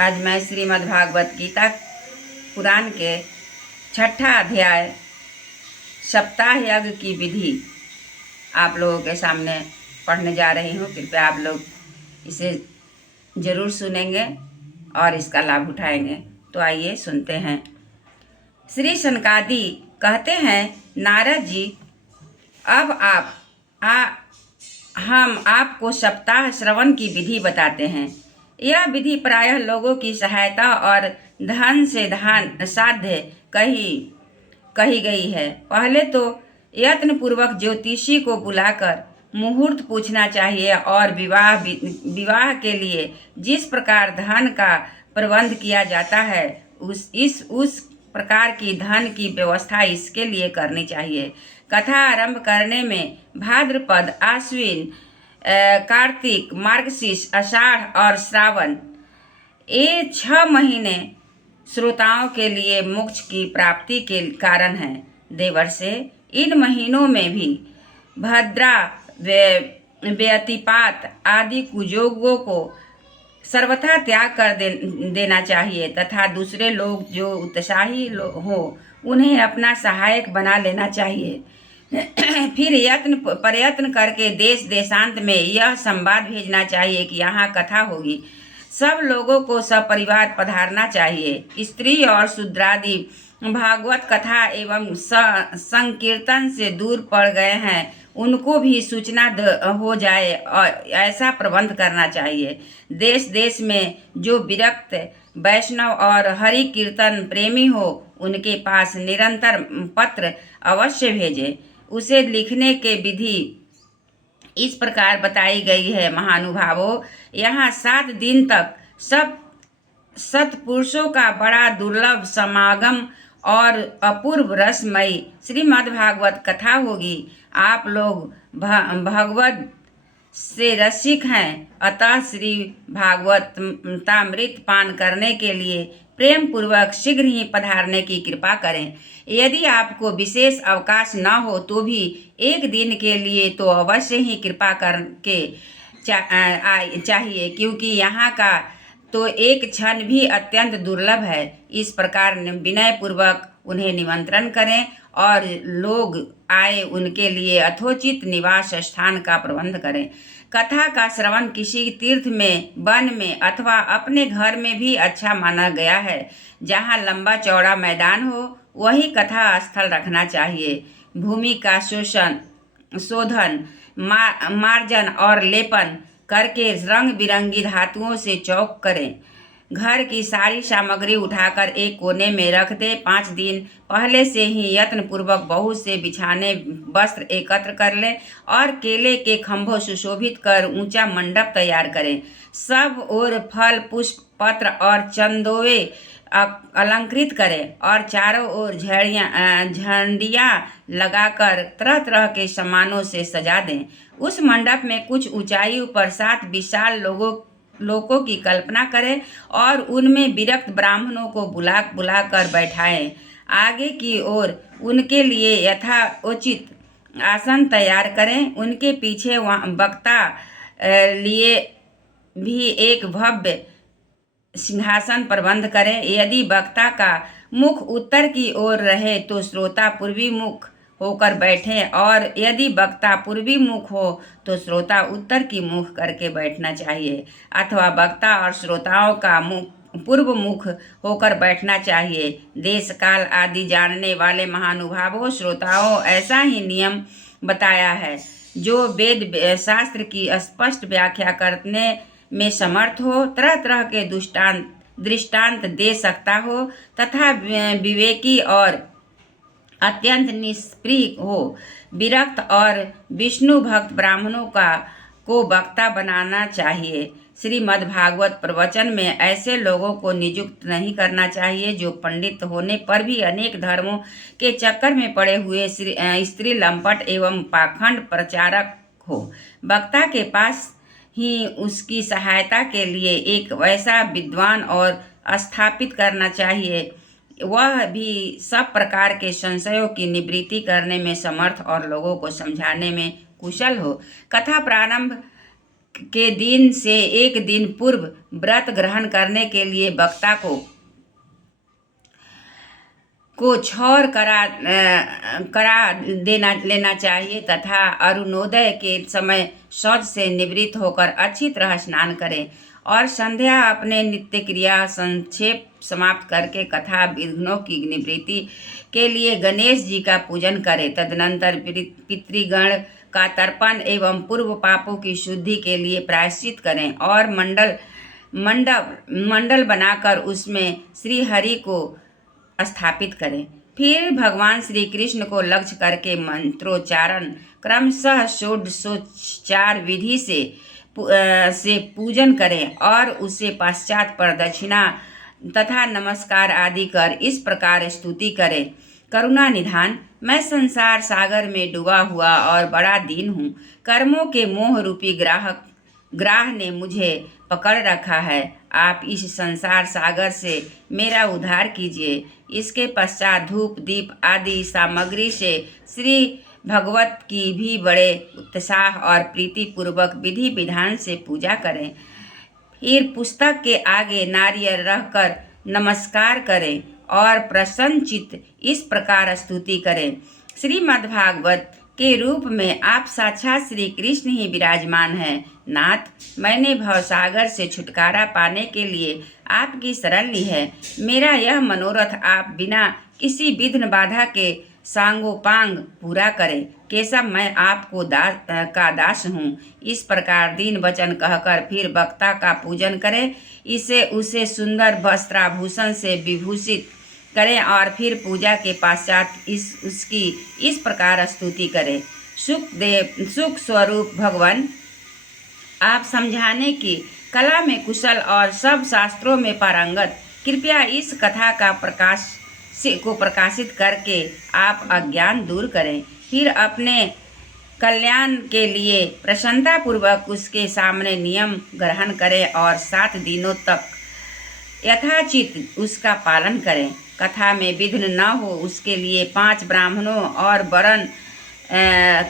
आज मैं श्रीमद् भागवत गीता पुराण के 6ठा अध्याय सप्ताह यज्ञ की विधि आप लोगों के सामने पढ़ने जा रही हूँ। कृपया आप लोग इसे ज़रूर सुनेंगे और इसका लाभ उठाएंगे। तो आइए सुनते हैं। श्री सनकादि कहते हैं, नारद जी, अब हम आपको सप्ताह श्रवण की विधि बताते हैं। यह विधि प्रायः लोगों की सहायता और धन से धन साध्य कही गई है। पहले तो यत्न पूर्वक ज्योतिषी को बुलाकर मुहूर्त पूछना चाहिए और विवाह के लिए जिस प्रकार धन का प्रबंध किया जाता है उस प्रकार की धन की व्यवस्था इसके लिए करनी चाहिए। कथा आरंभ करने में भाद्रपद, आश्विन, कार्तिक, मार्गशीर्ष, आषाढ़ और श्रावण, ये 6 महीने श्रोताओं के लिए मोक्ष की प्राप्ति के कारण हैं। देवर्षे इन महीनों में भी भद्रा, व्यतिपात आदि कुयोगों को सर्वथा त्याग कर देना चाहिए तथा दूसरे लोग जो उत्साही हो उन्हें अपना सहायक बना लेना चाहिए। फिर प्रयत्न करके देश देशांत में यह संवाद भेजना चाहिए कि यहाँ कथा होगी। सब लोगों को सपरिवार पधारना चाहिए। स्त्री और शूद्रादि भागवत कथा एवं संकीर्तन से दूर पड़ गए हैं, उनको भी सूचना हो जाए और ऐसा प्रबंध करना चाहिए। देश देश में जो विरक्त वैष्णव और हरि कीर्तन प्रेमी हो उनके पास निरंतर पत्र अवश्य भेजें। उसे लिखने के विधि इस प्रकार बताई गई है। महानुभावों, यहाँ 7 दिन तक सब सत्पुरुषों का बड़ा दुर्लभ समागम और अपूर्व रसमयी श्रीमद्भागवत कथा होगी। आप लोग भगवत से रसिक हैं, अतः श्री भागवतामृत पान करने के लिए प्रेम पूर्वक शीघ्र ही पधारने की कृपा करें। यदि आपको विशेष अवकाश न हो तो भी एक दिन के लिए तो अवश्य ही कृपा करके चाहिए, क्योंकि यहाँ का तो एक क्षण भी अत्यंत दुर्लभ है। इस प्रकार विनय पूर्वक उन्हें निमंत्रण करें और लोग आए उनके लिए यथोचित निवास स्थान का प्रबंध करें। कथा का श्रवण किसी तीर्थ में, वन में अथवा अपने घर में भी अच्छा माना गया है। जहाँ लंबा चौड़ा मैदान हो वही कथा स्थल रखना चाहिए। भूमि का शोधन, मार्जन और लेपन करके रंग बिरंगी धातुओं से चौक करें। घर की सारी सामग्री उठाकर एक कोने में रख दे। 5 दिन पहले से ही यत्न पूर्वक बहुत से बिछाने वस्त्र एकत्र कर लें और केले के खंभों सुशोभित कर ऊंचा मंडप तैयार करें। सब ओर फल, पुष्प, पत्र और चंदोवे अलंकृत करें और चारों ओर झंडियाँ लगाकर तरह तरह के सामानों से सजा दें। उस मंडप में कुछ ऊंचाई पर 7 विशाल लोकों की कल्पना करें और उनमें विरक्त ब्राह्मणों को बुला कर बैठाएं। आगे की ओर उनके लिए यथोचित आसन तैयार करें। उनके पीछे वक्ता लिए भी एक भव्य सिंहासन प्रबंध करें। यदि वक्ता का मुख उत्तर की ओर रहे तो श्रोता पूर्वी मुख होकर बैठें और यदि वक्ता पूर्वी मुख हो तो श्रोता उत्तर की मुख करके बैठना चाहिए, अथवा वक्ता और श्रोताओं का मुख पूर्व मुख होकर बैठना चाहिए। देश काल आदि जानने वाले महानुभावों, श्रोताओं, ऐसा ही नियम बताया है। जो वेद शास्त्र की स्पष्ट व्याख्या करने में समर्थ हो, तरह तरह के दृष्टांत दे सकता हो तथा विवेकी और अत्यंत निष्प्रिय हो, विरक्त और विष्णु भक्त ब्राह्मणों को वक्ता बनाना चाहिए। श्रीमद्भागवत प्रवचन में ऐसे लोगों को नियुक्त नहीं करना चाहिए जो पंडित होने पर भी अनेक धर्मों के चक्कर में पड़े हुए स्त्री लंपट एवं पाखंड प्रचारक हो। वक्ता के पास ही उसकी सहायता के लिए एक वैसा विद्वान और स्थापित करना चाहिए, वह भी सब प्रकार के संशयों की निवृत्ति करने में समर्थ और लोगों को समझाने में कुशल हो। कथा प्रारंभ के दिन से एक दिन पूर्व व्रत ग्रहण करने के लिए वक्ता को छौर करा लेना चाहिए तथा अरुणोदय के समय शौच से निवृत्त होकर अच्छी तरह स्नान करें और संध्या अपने नित्य क्रिया संक्षेप समाप्त करके कथा विघ्नों की निवृत्ति के लिए गणेश जी का पूजन करें। तदनंतर पितृगण का तर्पण एवं पूर्व पापों की शुद्धि के लिए प्रायश्चित करें और मंडल बनाकर उसमें श्री हरि को स्थापित करें। फिर भगवान श्री कृष्ण को लक्ष्य करके मंत्रोच्चारण क्रमशः षोडशोपचार विधि से पूजन करें और उसे पश्चात प्रदक्षिणा तथा नमस्कार आदि कर इस प्रकार स्तुति करें। करुणा निधान, मैं संसार सागर में डूबा हुआ और बड़ा दीन हूँ। कर्मों के मोह रूपी ग्राह ने मुझे पकड़ रखा है। आप इस संसार सागर से मेरा उद्धार कीजिए। इसके पश्चात धूप दीप आदि सामग्री से श्री भगवत की भी बड़े उत्साह और प्रीति पूर्वक विधि विधान से पूजा करें। फिर पुस्तक के आगे नारियल रखकर नमस्कार करें और प्रसन्न चित्त इस प्रकार स्तुति करें। श्रीमद्भागवत के रूप में आप साक्षात श्री कृष्ण ही विराजमान हैं। नाथ, मैंने भवसागर से छुटकारा पाने के लिए आपकी शरण ली है। मेरा यह मनोरथ आप बिना किसी विघ्न बाधा के सांगोपांग पूरा करें। केशव, मैं आपको का दास हूँ। इस प्रकार दीन वचन कहकर फिर वक्ता का पूजन करें। उसे सुंदर वस्त्राभूषण से विभूषित करें और फिर पूजा के पश्चात उसकी इस प्रकार स्तुति करें। सुख स्वरूप भगवान, आप समझाने की कला में कुशल और सब शास्त्रों में पारंगत, कृपया इस कथा का प्रकाशित करके आप अज्ञान दूर करें। फिर अपने कल्याण के लिए प्रसन्नतापूर्वक उसके सामने नियम ग्रहण करें और 7 दिनों तक यथाचित उसका पालन करें। कथा में विघ्न न हो उसके लिए 5 ब्राह्मणों और वरण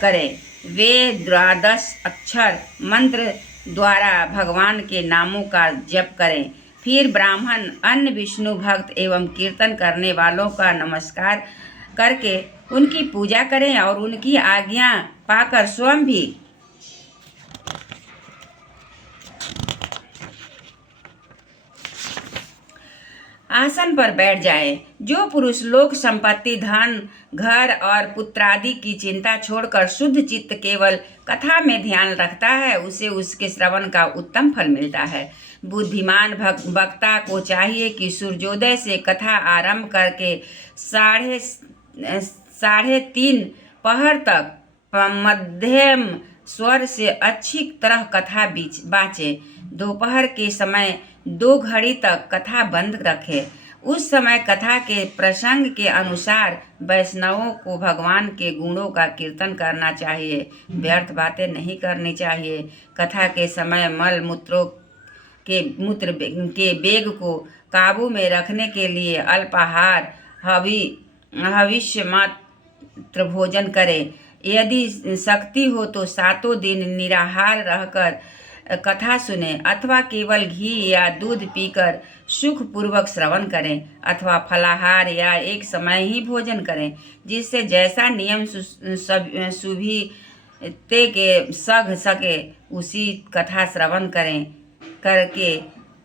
करें। वे 12 अक्षर मंत्र द्वारा भगवान के नामों का जप करें। फिर ब्राह्मण अन्य विष्णु भक्त एवं कीर्तन करने वालों का नमस्कार करके उनकी पूजा करें और उनकी आज्ञा पाकर स्वयं भी आसन पर बैठ जाए। जो पुरुष लोक संपत्ति, धन, घर और पुत्रादि की चिंता छोड़कर शुद्ध चित्त केवल कथा में ध्यान रखता है, उसे उसके श्रवण का उत्तम फल मिलता है। बुद्धिमान वक्ता को चाहिए कि सूर्योदय से कथा आरंभ करके 3:30 पहर तक मध्यम स्वर से अच्छी तरह कथा बाँचे। दोपहर के समय 2 घड़ी तक कथा बंद रखे। उस समय कथा के प्रसंग के अनुसार वैष्णवों को भगवान के गुणों का कीर्तन करना चाहिए। व्यर्थ बातें नहीं करनी चाहिए। कथा के समय मल मूत्र के वेग को काबू में रखने के लिए अल्पाहार हविष्य मात्र भोजन करें। यदि शक्ति हो तो 7 दिन निराहार रहकर कथा सुने अथवा केवल घी या दूध पीकर सुखपूर्वक श्रवण करें अथवा फलाहार या एक समय ही भोजन करें। जिससे जैसा नियम सुविधे के सघ सके उसी कथा श्रवण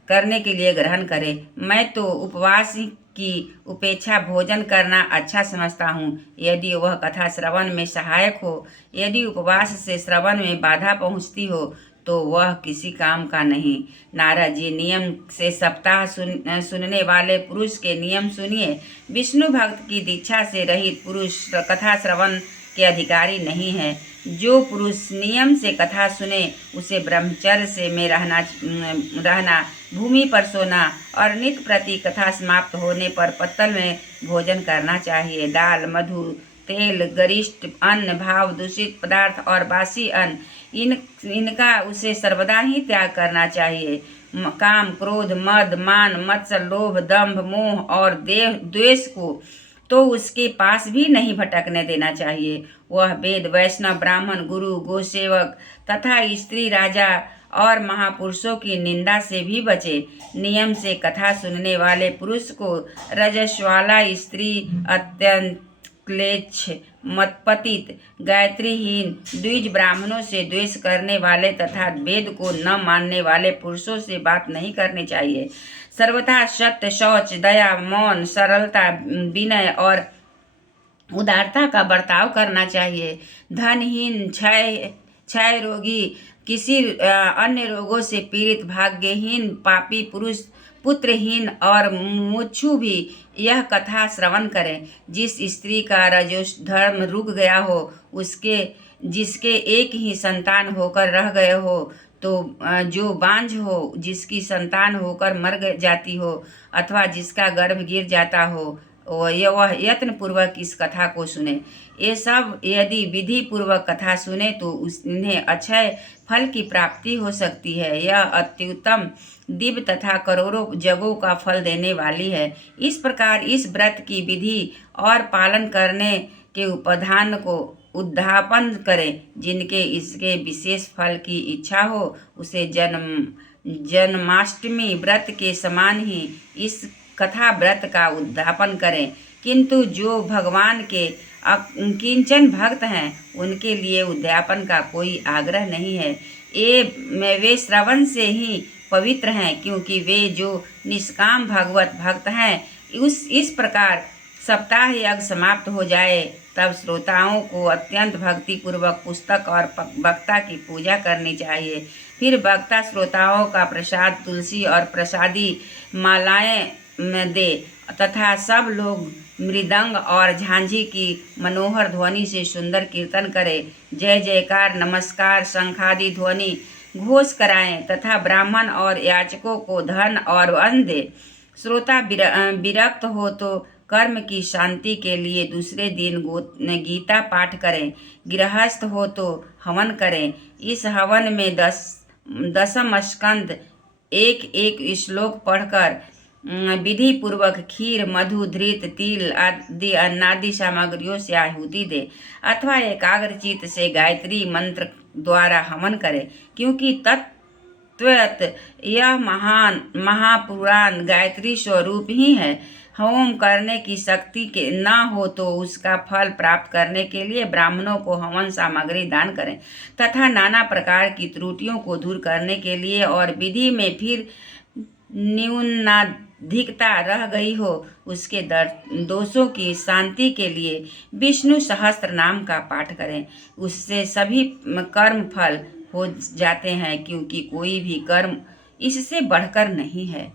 करने के लिए ग्रहण करें। मैं तो उपवास की उपेक्षा भोजन करना अच्छा समझता हूँ, यदि वह कथा श्रवण में सहायक हो। यदि उपवास से श्रवण में बाधा पहुँचती हो तो वह किसी काम का नहीं। नारद जी, नियम से सप्ताह सुनने वाले पुरुष के नियम सुनिए। विष्णु भक्त की दीक्षा से रहित पुरुष कथा श्रवण के अधिकारी नहीं है। जो पुरुष नियम से कथा सुने उसे ब्रह्मचर्य से में रहना, भूमि पर सोना और नित्य प्रति कथा समाप्त होने पर पत्तल में भोजन करना चाहिए। दाल, मधु, तेल, गरिष्ठ अन्न, भाव दूषित पदार्थ और बासी अन्न, इनका उसे सर्वदा ही त्याग करना चाहिए। काम, क्रोध, मद, मान, मत्सर, लोभ, दंभ, मोह और द्वेष को तो उसके पास भी नहीं भटकने देना चाहिए। वह वेद, वैष्णव, ब्राह्मण, गुरु, गोसेवक तथा स्त्री, राजा और महापुरुषों की निंदा से भी बचे। नियम से कथा सुनने वाले पुरुष को रजस्वाला स्त्री, अत्यंत क्लेच्छ, मतपतित, गायत्रीहीन, द्विज ब्राह्मणों से द्वेष करने वाले तथा वेद को न मानने वाले पुरुषों से बात नहीं करनी चाहिए। सर्वथा सत्य, शौच, दया, मौन, सरलता, विनय और उदारता का बर्ताव करना चाहिए। धनहीन, क्षय रोगी, किसी अन्य रोगों से पीड़ित, भाग्यहीन, पापी पुरुष, पुत्रहीन और मुमुक्षु भी यह कथा श्रवण करें। जिस स्त्री का रजोश धर्म रुक गया हो, जिसके एक ही संतान होकर रह गए हो, तो जो बांझ हो, जिसकी संतान होकर मर जाती हो, अथवा जिसका गर्भ गिर जाता हो, वह यत्न पूर्वक इस कथा को सुने। ये सब यदि विधि पूर्वक कथा सुने तो उन्हें अक्षय फल की प्राप्ति हो सकती है। यह अत्युत्तम, दिव्य तथा करोड़ों जगों का फल देने वाली है। इस प्रकार इस व्रत की विधि और पालन करने के उपादान को उद्यापन करें। जिनके इसके विशेष फल की इच्छा हो, उसे जन्माष्टमी व्रत के समान ही इस कथा व्रत का उद्यापन करें। किंतु जो भगवान के किंचन भक्त हैं, उनके लिए उद्यापन का कोई आग्रह नहीं है। वे श्रवण से ही पवित्र हैं, क्योंकि वे जो निष्काम भगवत भक्त हैं। इस प्रकार सप्ताह यज्ञ समाप्त हो जाए तब श्रोताओं को अत्यंत भक्ति पूर्वक पुस्तक और वक्ता की पूजा करनी चाहिए। फिर वक्ता श्रोताओं का प्रसाद तुलसी और प्रसादी मालाएं दे तथा सब लोग मृदंग और झांझी की मनोहर ध्वनि से सुंदर कीर्तन करें। जय जयकार, नमस्कार, शंखादि ध्वनि घोष कराएं तथा ब्राह्मण और याचकों को धन और अन्न दे। श्रोता विरक्त हो तो कर्म की शांति के लिए दूसरे दिन गीता पाठ करें। गृहस्थ हो तो हवन करें। इस हवन में दशम स्कंद एक एक श्लोक पढ़कर विधि पूर्वक खीर, मधु, घृत, तिल आदि अन्नादि सामग्रियों से आहुति दे अथवा एकाग्रचित से गायत्री मंत्र द्वारा हवन करे। क्योंकि तत्वत यह महापुराण गायत्री स्वरूप ही है। होम करने की शक्ति के न हो तो उसका फल प्राप्त करने के लिए ब्राह्मणों को हवन सामग्री दान करें तथा नाना प्रकार की त्रुटियों को दूर करने के लिए और विधि में फिर न्यूनाधिकता रह गई हो उसके दोषों की शांति के लिए विष्णु सहस्त्र नाम का पाठ करें। उससे सभी कर्म फल हो जाते हैं, क्योंकि कोई भी कर्म इससे बढ़कर नहीं है।